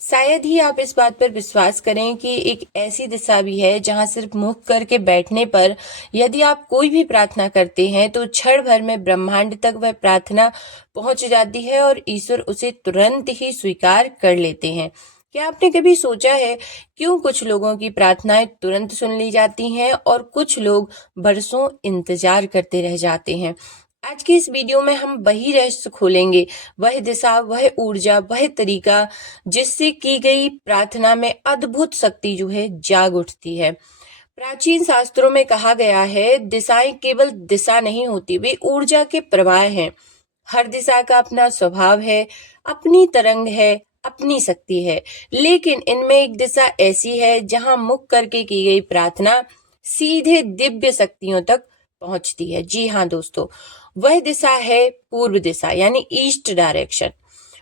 शायद ही आप इस बात पर विश्वास करें कि एक ऐसी दिशा भी है जहां सिर्फ मुख करके बैठने पर यदि आप कोई भी प्रार्थना करते हैं तो क्षण भर में ब्रह्मांड तक वह प्रार्थना पहुंच जाती है और ईश्वर उसे तुरंत ही स्वीकार कर लेते हैं। क्या आपने कभी सोचा है क्यों कुछ लोगों की प्रार्थनाएं तुरंत सुन ली जाती हैं और कुछ लोग बरसों इंतजार करते रह जाते हैं? आज की इस वीडियो में हम वही रहस्य खोलेंगे, वह दिशा, वह ऊर्जा, वह तरीका जिससे की गई प्रार्थना में अद्भुत शक्ति जो है जाग उठती है। प्राचीन शास्त्रों में कहा गया है, दिशाएं केवल दिशा नहीं होती, वे ऊर्जा के प्रवाह हैं। हर दिशा का अपना स्वभाव है, अपनी तरंग है, अपनी शक्ति है। लेकिन इनमें एक दिशा ऐसी है जहां मुख करके की गई प्रार्थना सीधे दिव्य शक्तियों तक पहुंचती है। जी हाँ दोस्तों, वह दिशा है पूर्व दिशा यानी ईस्ट डायरेक्शन।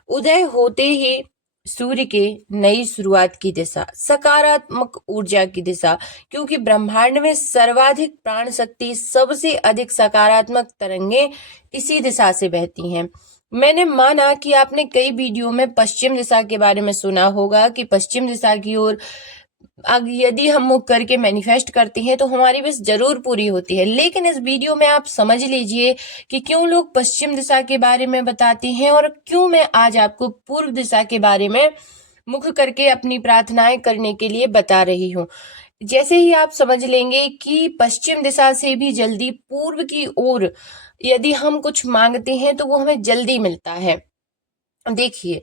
उदय होते ही सूर्य के नई शुरुआत की दिशा, सकारात्मक ऊर्जा की दिशा, क्योंकि ब्रह्मांड में सर्वाधिक प्राण शक्ति, सबसे अधिक सकारात्मक तरंगे इसी दिशा से बहती हैं। मैंने माना कि आपने कई वीडियो में पश्चिम दिशा के बारे में सुना होगा कि पश्चिम दिशा की ओर यदि हम मुख करके मैनिफेस्ट करते हैं तो हमारी विश जरूर पूरी होती है। लेकिन इस वीडियो में आप समझ लीजिए कि क्यों लोग पश्चिम दिशा के बारे में बताते हैं और क्यों मैं आज आपको पूर्व दिशा के बारे में मुख करके अपनी प्रार्थनाएं करने के लिए बता रही हूँ। जैसे ही आप समझ लेंगे कि पश्चिम दिशा से भी जल्दी पूर्व की ओर यदि हम कुछ मांगते हैं तो वो हमें जल्दी मिलता है। देखिए,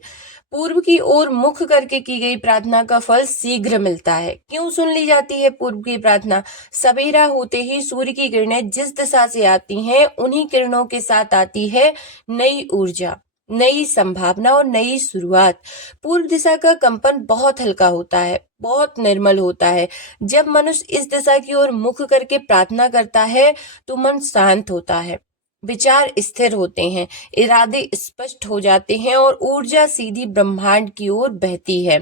पूर्व की ओर मुख करके की गई प्रार्थना का फल शीघ्र मिलता है। क्यों सुन ली जाती है पूर्व की प्रार्थना? सवेरा होते ही सूर्य की किरणें जिस दिशा से आती हैं, उन्हीं किरणों के साथ आती है नई ऊर्जा, नई संभावना और नई शुरुआत। पूर्व दिशा का कंपन बहुत हल्का होता है, बहुत निर्मल होता है। जब मनुष्य इस दिशा की ओर मुख करके प्रार्थना करता है तो मन शांत होता है, विचार स्थिर होते हैं, इरादे स्पष्ट हो जाते हैं और ऊर्जा सीधी ब्रह्मांड की ओर बहती है।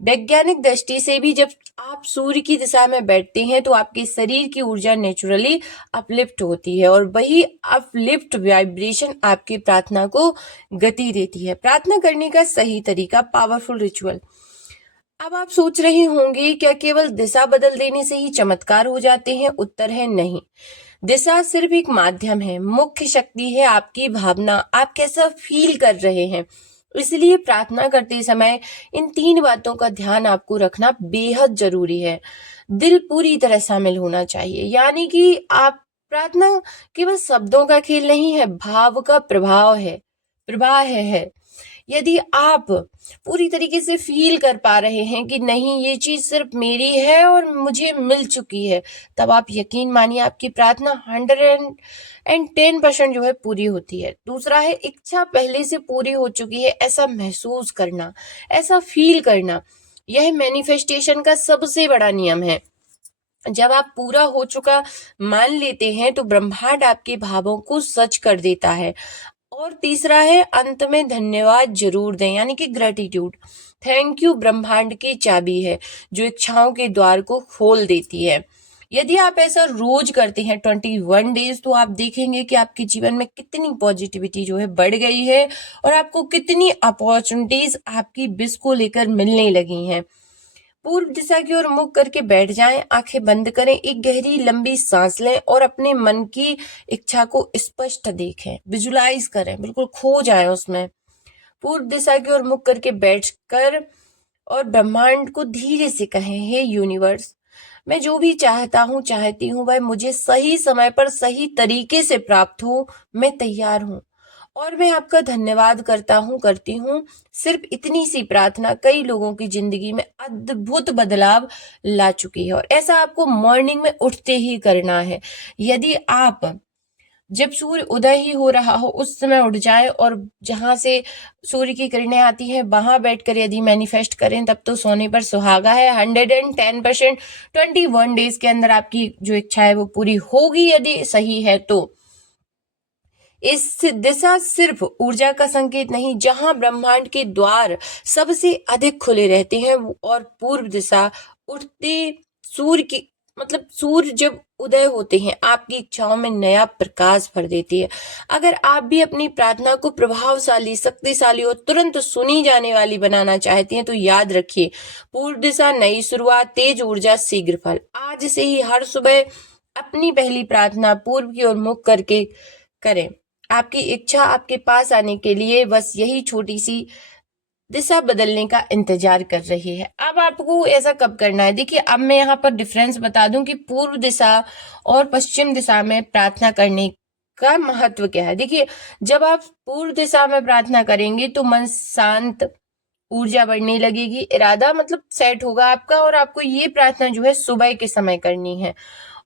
वैज्ञानिक दृष्टि से भी जब आप सूर्य की दिशा में बैठते हैं तो आपके शरीर की ऊर्जा नेचुरली अपलिफ्ट होती है और वही अपलिफ्ट वाइब्रेशन आपकी प्रार्थना को गति देती है। प्रार्थना करने का सही तरीका, पावरफुल रिचुअल। अब आप सोच रहे होंगे, क्या केवल दिशा बदल देने से ही चमत्कार हो जाते हैं? उत्तर है नहीं। दिशा सिर्फ एक माध्यम है, मुख्य शक्ति है आपकी भावना, आप कैसा फील कर रहे हैं। इसलिए प्रार्थना करते समय इन 3 बातों का ध्यान आपको रखना बेहद जरूरी है। दिल पूरी तरह शामिल होना चाहिए, यानी कि आप प्रार्थना केवल शब्दों का खेल नहीं है, भाव का प्रभाव है, प्रवाह है। यदि आप पूरी तरीके से फील कर पा रहे हैं कि नहीं, ये चीज सिर्फ मेरी है और मुझे मिल चुकी है, तब आप यकीन मानिए आपकी प्रार्थना 110% जो है पूरी होती है। दूसरा है इच्छा पहले से पूरी हो चुकी है, ऐसा महसूस करना, ऐसा फील करना। यह मैनिफेस्टेशन का सबसे बड़ा नियम है। जब आप पूरा हो चुका मान लेते हैं तो ब्रह्मांड आपके भावों को सच कर देता है। और तीसरा है अंत में धन्यवाद जरूर दें, यानी कि ग्रेटिट्यूड। थैंक यू ब्रह्मांड की चाबी है जो इच्छाओं के द्वार को खोल देती है। यदि आप ऐसा रोज करते हैं 21 डेज, तो आप देखेंगे कि आपके जीवन में कितनी पॉजिटिविटी जो है बढ़ गई है और आपको कितनी अपॉर्चुनिटीज आपकी विश को लेकर मिलने लगी हैं। पूर्व दिशा की ओर मुख करके बैठ जाएं, आंखें बंद करें, एक गहरी लंबी सांस लें और अपने मन की इच्छा को स्पष्ट देखें, विजुलाइज करें, बिल्कुल खो जाएं उसमें। पूर्व दिशा की ओर मुख करके बैठकर और ब्रह्मांड को धीरे से कहें, हे यूनिवर्स, मैं जो भी चाहता हूँ, चाहती हूँ, वह मुझे सही समय पर सही तरीके से प्राप्त हो। मैं तैयार हूँ और मैं आपका धन्यवाद करता हूँ, करती हूँ। सिर्फ इतनी सी प्रार्थना कई लोगों की जिंदगी में अद्भुत बदलाव ला चुकी है और ऐसा आपको मॉर्निंग में उठते ही करना है। यदि आप जब सूर्य उदय ही हो रहा हो उस समय उठ जाए और जहां से सूर्य की किरणें आती हैं वहां बैठकर यदि मैनिफेस्ट करें, तब तो सोने पर सुहागा है। 110% 21 डेज के अंदर आपकी जो इच्छा है वो पूरी होगी, यदि सही है तो। इस दिशा सिर्फ ऊर्जा का संकेत नहीं, जहां ब्रह्मांड के द्वार सबसे अधिक खुले रहते हैं, और पूर्व दिशा उठते सूर्य की मतलब सूर्य जब उदय होते हैं आपकी इच्छाओं में नया प्रकाश भर देती है। अगर आप भी अपनी प्रार्थना को प्रभावशाली, शक्तिशाली और तुरंत सुनी जाने वाली बनाना चाहती हैं तो याद रखिए, पूर्व दिशा, नई शुरुआत, तेज ऊर्जा, शीघ्र फल। आज से ही हर सुबह अपनी पहली प्रार्थना पूर्व की ओर मुख करके करें। आपकी इच्छा आपके पास आने के लिए बस यही छोटी सी दिशा बदलने का इंतजार कर रही है। अब आपको ऐसा कब करना है, देखिए अब मैं यहाँ पर डिफरेंस बता दूं कि पूर्व दिशा और पश्चिम दिशा में प्रार्थना करने का महत्व क्या है। देखिए जब आप पूर्व दिशा में प्रार्थना करेंगे तो मन शांत, ऊर्जा बढ़ने लगेगी, इरादा मतलब सेट होगा आपका, और आपको ये प्रार्थना जो है सुबह के समय करनी है।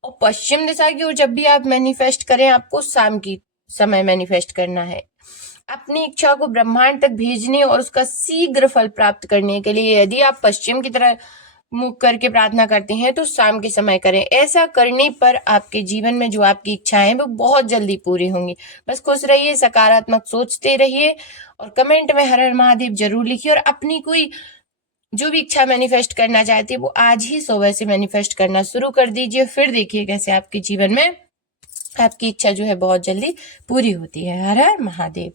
और पश्चिम दिशा की ओर जब भी आप मैनिफेस्ट करें, आपको शाम की समय मैनिफेस्ट करना है। अपनी इच्छा को ब्रह्मांड तक भेजने और उसका शीघ्र फल प्राप्त करने के लिए यदि आप पश्चिम की तरह मुख करके प्रार्थना करते हैं तो शाम के समय करें। ऐसा करने पर आपके जीवन में जो आपकी इच्छाएं हैं वो बहुत जल्दी पूरी होंगी। बस खुश रहिए, सकारात्मक सोचते रहिए और कमेंट में हर हर महादेव जरूर लिखिए। और अपनी कोई जो भी इच्छा मैनिफेस्ट करना चाहते हैं वो आज ही सुबह से मैनिफेस्ट करना शुरू कर दीजिए, फिर देखिए कैसे आपके जीवन में आपकी इच्छा जो है बहुत जल्दी पूरी होती है। हर हर महादेव।